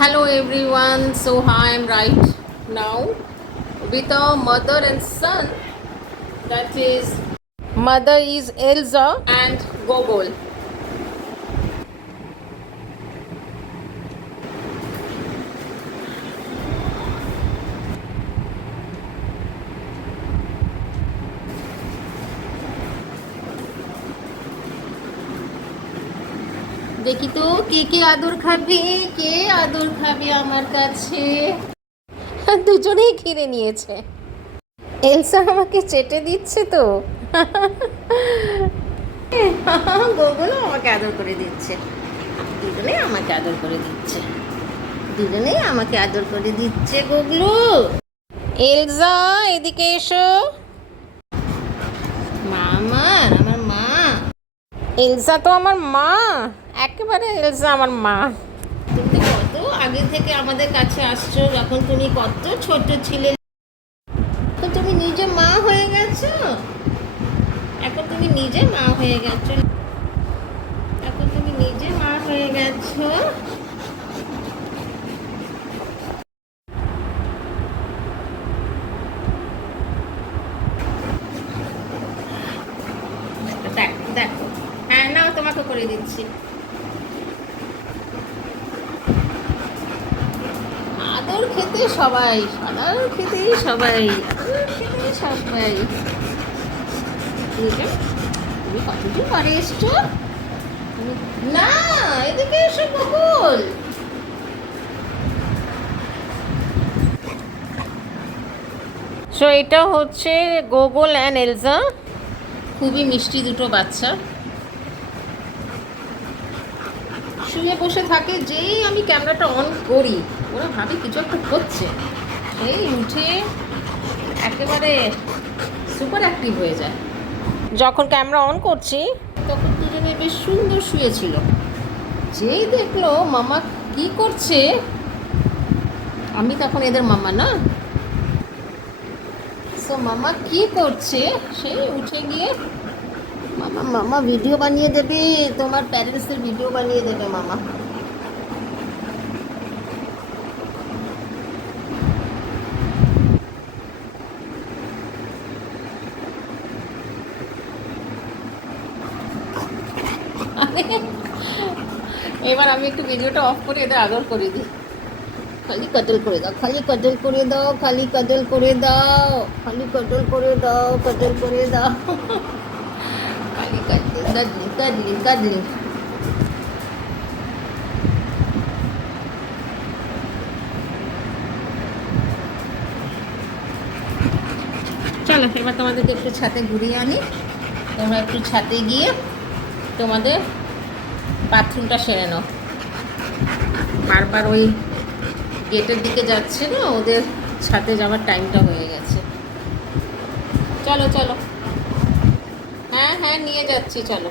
Hello everyone. So I am right now with a mother and son. That is, mother is Elsa and Gogol. দেখি তো কে কে আদর খাবে, কে আদর খাবে আমার কাছে। দুজনেই ঘিরে নিয়েছে। এলসা আমাকে চেটে দিচ্ছে তো। গোগুলো আমাকে আদর করে দিচ্ছে। দুজনেই আমাকে আদর করে দিচ্ছে। দুজনেই আমাকে আদর করে দিচ্ছে গোগলু। এলসা এদিকে এসো। মা আমার মা। এলসা তো আমার মা, একেবারে এলসা আমার মা। তুমি কত আগে থেকে আমাদের কাছে আসছো, যখন তুমি কত ছোট ছিলে। এখন তুমি নিজে মা হয়ে গেছো। এখন তুমি নিজে মা হয়ে গেছো। এখন তুমি নিজে মা হয়ে গেছো। দেখো, হ্যাঁ নাও, তোমাকে করে দিচ্ছি। আদর খেতে সবাই, আদর খেতে সবাই, আদর খেতে সবাই। তুমি কতদিন পরে এসছো? না, এদিকে এসো গোকুল। সো এটা হচ্ছে গোগল অ্যান্ড এলসা। খুবই মিষ্টি দুটো বাচ্চা। শুয়ে বসে থাকে, যেই আমি ক্যামেরাটা অন করি ওরা ভাবে কিছু একটা হচ্ছে, সেই উঠে একেবারে সুপার অ্যাক্টিভ হয়ে যায়। যখন ক্যামেরা অন করছি তখন দুজনে বেশ সুন্দর শুয়েছিল। যেই দেখলো মামা কি করছে, আমি তখন এদের মামা না, সো মামা কি করছে সেই উঠে গিয়ে মামা মামা ভিডিও বানিয়ে দেবে, তোমার প্যারেন্টসের ভিডিও বানিয়ে দেবে মামা। এবার আমি একটু ভিডিওটা অফ করে এদের আদর করে দিই। খালি কদল করে দাও, খালি কদল করে দাও, খালি কদল করে দাও, খালি কদল করে দাও, কদল করে দাও, খালি কাদলি কাদলি কাদলি কাদলি। চলো এবার তোমাদেরকে একটু ছাদে ঘুরিয়ে আনি। তোমরা একটু ছাদে গিয়ে তোমাদের বাথরুমটা সেরে নাও। বারবার ওই গেটের দিকে যাচ্ছে না, ওদের ছাদে যাওয়ার টাইমটা হয়ে গেছে। চলো চলো, হ্যাঁ হ্যাঁ নিয়ে যাচ্ছি, চলো।